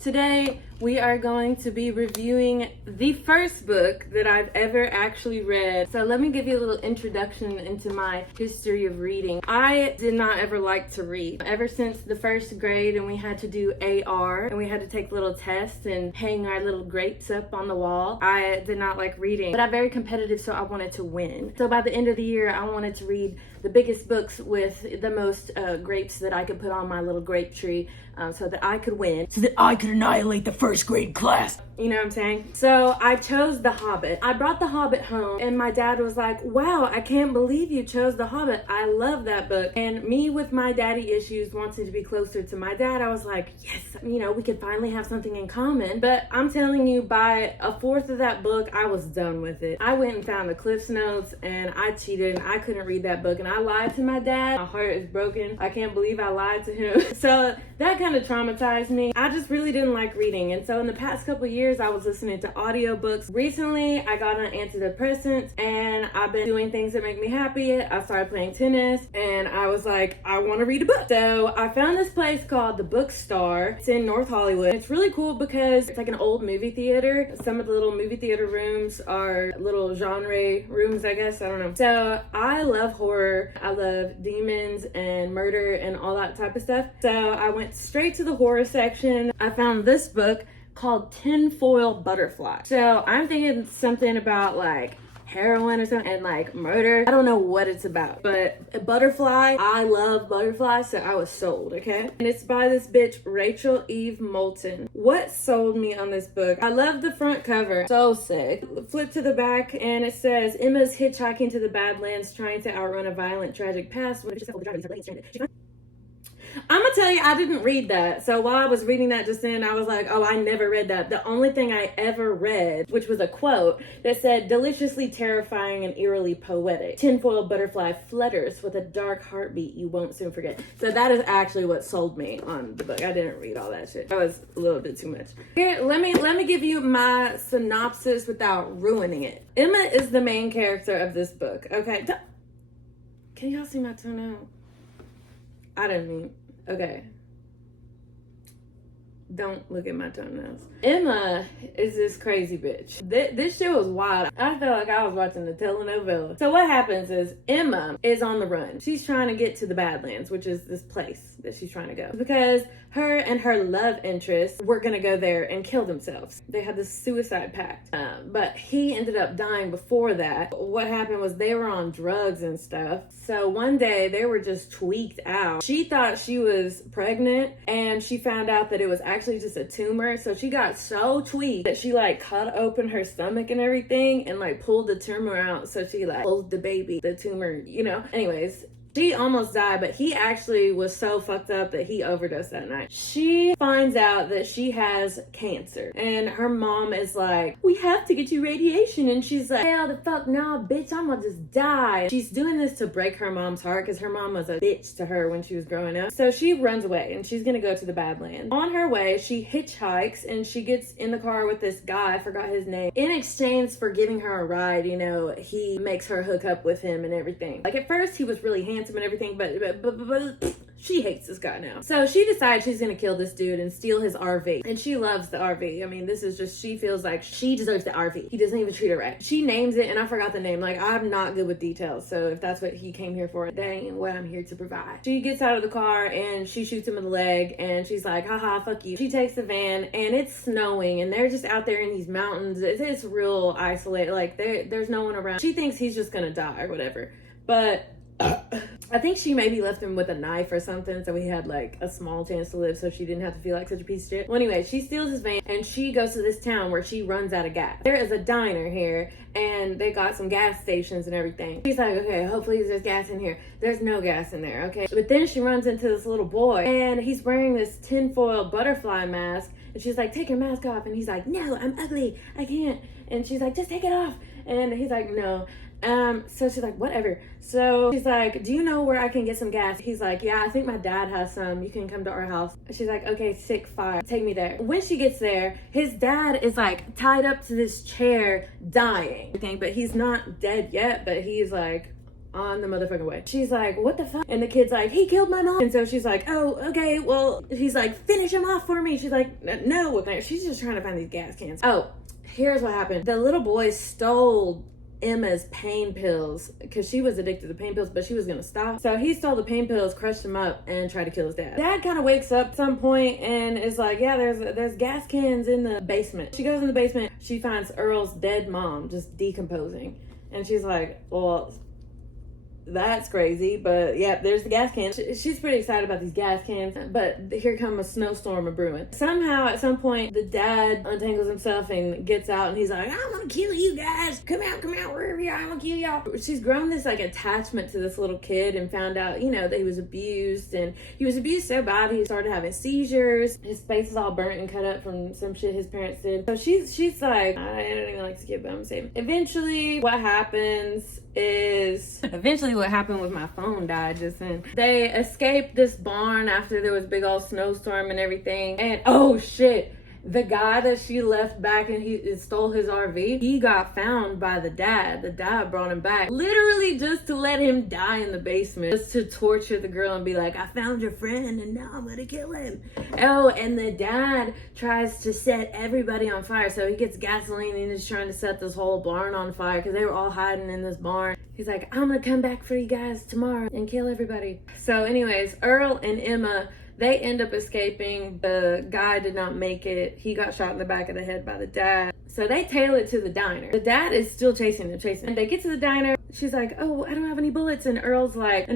Today we are going to be reviewing the first book that I've ever actually read. So let me give you a little introduction into my history of reading. I did not ever like to read. Ever since the first grade and we had to do AR and we had to take little tests and hang our little grapes up on the wall, I did not like reading. But I'm very competitive, so I wanted to win. So by the end of the year, I wanted to read the biggest books with the most grapes that I could put on my little grape tree so that I could win. So that I could annihilate the first grade class. You know what I'm saying? So I chose The Hobbit. I brought The Hobbit home and my dad was like, wow, I can't believe you chose The Hobbit. I love that book. And me with my daddy issues wanting to be closer to my dad, I was like, yes, you know, we could finally have something in common. But I'm telling you, by a fourth of that book, I was done with it. I went and found the Cliff's Notes and I cheated and I couldn't read that book and I lied to my dad. My heart is broken. I can't believe I lied to him. So that kind of traumatized me. I just really didn't like reading. And so in the past couple of years, I was listening to audiobooks. Recently, I got on antidepressants and I've been doing things that make me happy. I started playing tennis and I was like, I want to read a book. So I found this place called The Bookstore. It's in North Hollywood. It's really cool because it's like an old movie theater. Some of the little movie theater rooms are little genre rooms, I guess. I don't know. So I love horror. I love demons and murder and all that type of stuff. So I went straight to the horror section. I found this book called Tinfoil Butterfly. So I'm thinking something about like heroin or something and like murder. I don't know what it's about, but a butterfly, I love butterflies, so I was sold, okay? And it's by this bitch, Rachel Eve Moulton. What sold me on this book? I love the front cover, so sick. Flip to the back and it says, Emma's hitchhiking to the Badlands trying to outrun a violent, tragic past. I'm gonna tell you, I didn't read that. So while I was reading that just then, I was like, oh, I never read that. The only thing I ever read, which was a quote that said, deliciously terrifying and eerily poetic. Tinfoil butterfly flutters with a dark heartbeat you won't soon forget. So that is actually what sold me on the book. I didn't read all that shit. That was a little bit too much. Here, let me give you my synopsis without ruining it. Emma is the main character of this book, okay? Can y'all see my toenail? I didn't mean... Okay. Don't look at my toenails. Emma is this crazy bitch. This show is wild. I felt like I was watching a telenovela. So what happens is Emma is on the run. She's trying to get to the Badlands, which is this place that she's trying to go. Because her and her love interest were gonna go there and kill themselves. They had this suicide pact. But he ended up dying before that. What happened was they were on drugs and stuff. So one day they were just tweaked out. She thought she was pregnant and she found out that it was actually just a tumor. So she got so tweaked that she like cut open her stomach and everything and like pulled the tumor out. So she like pulled the baby, the tumor, you know. Anyways, she almost died, but he actually was so fucked up that he overdosed that night. She finds out that she has cancer and her mom is like, we have to get you radiation. And she's like, hell the fuck no, bitch, I'm gonna just die. She's doing this to break her mom's heart because her mom was a bitch to her when she was growing up. So she runs away and she's gonna go to the Badlands. On her way, she hitchhikes and she gets in the car with this guy, I forgot his name. In exchange for giving her a ride, you know, he makes her hook up with him and everything. Like at first he was really handsome and everything, but she hates this guy now. So she decides she's gonna kill this dude and steal his RV. And she loves the RV. I mean, this is just, she feels like she deserves the RV. He doesn't even treat her right. She names it and I forgot the name. Like, I'm not good with details. So if that's what he came here for, that ain't what I'm here to provide. She gets out of the car and she shoots him in the leg and she's like, haha, fuck you. She takes the van and it's snowing and they're just out there in these mountains. It's real isolated. Like there's no one around. She thinks he's just gonna die or whatever. But I think she maybe left him with a knife or something, so he had like a small chance to live, so she didn't have to feel like such a piece of shit. Well, anyway, she steals his van and she goes to this town where she runs out of gas. There is a diner here and they got some gas stations and everything. She's like, okay, hopefully there's gas in here. There's no gas in there, okay? But then she runs into this little boy and he's wearing this tinfoil butterfly mask and she's like, take your mask off. And he's like, no, I'm ugly, I can't. And she's like, just take it off. And he's like, no. So she's like, whatever. So she's like, do you know where I can get some gas? He's like, yeah, I think my dad has some. You can come to our house. She's like, okay, sick, fine. Take me there. When she gets there, his dad is like tied up to this chair dying. But he's not dead yet, but he's like on the motherfucking way. She's like, what the fuck? And the kid's like, he killed my mom. And so she's like, oh, okay, well, he's like, finish him off for me. She's like, no. She's just trying to find these gas cans. Oh, here's what happened. The little boy stole Emma's pain pills because she was addicted to pain pills, but she was gonna stop. So he stole the pain pills, crushed him up, and tried to kill his dad. Dad kind of wakes up at some point and is like, yeah, there's gas cans in the basement. She goes in the basement. She finds Earl's dead mom just decomposing. And she's like, well, that's crazy, but yeah, there's the gas cans. She's pretty excited about these gas cans, but here comes a snowstorm a brewing. Somehow, at some point, the dad untangles himself and gets out, and he's like, I'm gonna kill you guys. Come out, wherever you are, I'm gonna kill y'all. She's grown this like attachment to this little kid and found out, you know, that he was abused, and he was abused so bad he started having seizures. His face is all burnt and cut up from some shit his parents did. So she's like, I don't even like to skip, but I'm saying. Eventually, what happened with my phone died just then. They escaped this barn after there was a big old snowstorm and everything. And oh shit, the guy that she left back and he stole his RV, he got found by the dad. The dad brought him back, literally just to let him die in the basement, just to torture the girl and be like, I found your friend and now I'm gonna kill him. Oh, and the dad tries to set everybody on fire. So he gets gasoline and he's trying to set this whole barn on fire because they were all hiding in this barn. He's like, I'm gonna come back for you guys tomorrow and kill everybody. So anyways, Earl and Emma, they end up escaping. The guy did not make it. He got shot in the back of the head by the dad. So they tail it to the diner. The dad is still chasing them. And they get to the diner. She's like, oh, I don't have any bullets. And Earl's like,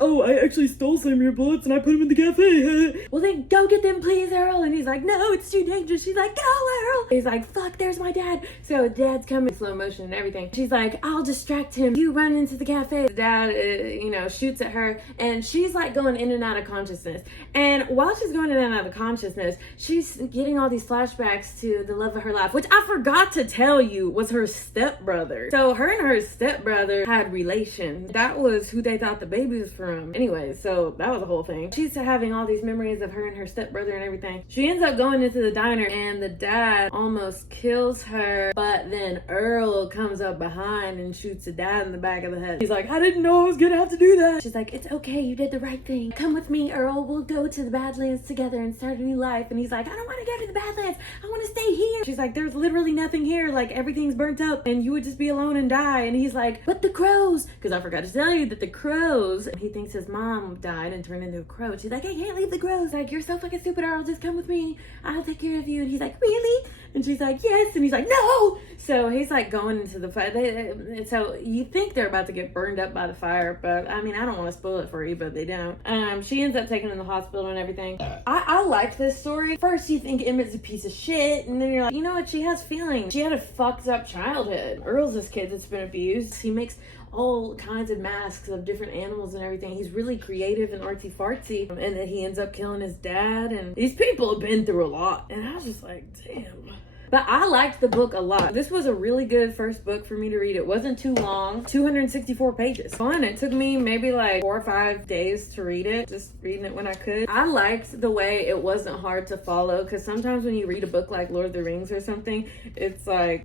oh, I actually stole some of your bullets and I put them in the cafe. Well, then go get them, please, Earl. And he's like, no, it's too dangerous. She's like, go, Earl. He's like, fuck, there's my dad. So dad's coming in slow motion and everything. She's like, I'll distract him. You run into the cafe. The dad, shoots at her. And she's like going in and out of consciousness. And while she's going in and out of consciousness, she's getting all these flashbacks to the love of her life, which I forgot to tell you was her stepbrother. So her and her stepbrother had relations. That was who they thought the baby was from. Anyway, so that was the whole thing. She's having all these memories of her and her stepbrother and everything. She ends up going into the diner and the dad almost kills her, but then Earl comes up behind and shoots the dad in the back of the head. He's like, I didn't know I was gonna have to do that. She's like, it's okay, you did the right thing. Come with me, Earl. We'll go to the Badlands together and start a new life. And he's like, I don't want to go to the Badlands. I want to stay here. She's like, there's literally nothing here. Like, everything's burnt up and you would just be alone and die. And he's like, but the crows, because I forgot to tell you that the crows, he thinks his mom died and turned into a crow. She's like, I can't leave the crows. Like, you're so fucking stupid, Earl. Just come with me. I'll take care of you. And he's like, really? And she's like, yes. And he's like, no. So he's like going into the fire. So you think they're about to get burned up by the fire, but I mean, I don't want to spoil it for you, but they don't. She ends up taken in the hospital and everything. I liked this story. First you think Emmett's a piece of shit, and then you're like, you know what, she has feelings. She had a fucked up childhood. Earl's this kid that's been abused. He makes all kinds of masks of different animals and everything. He's really creative and artsy fartsy, and then he ends up killing his dad, and these people have been through a lot. And I was just like, damn. But I liked the book a lot. This was a really good first book for me to read. It wasn't too long, 264 pages. Fun. It took me maybe like 4 or 5 days to read it, just reading it when I could. I liked the way it wasn't hard to follow, because sometimes when you read a book like Lord of the Rings or something, it's like,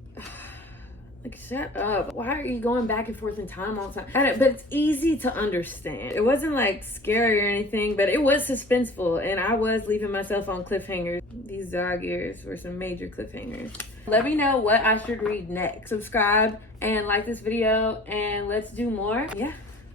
shut up. Why are you going back and forth in time all the time? But it's easy to understand. It wasn't like scary or anything, but it was suspenseful, and I was leaving myself on cliffhangers. These dog ears were some major cliffhangers. Let me know what I should read next. Subscribe and like this video, and let's do more. Yeah.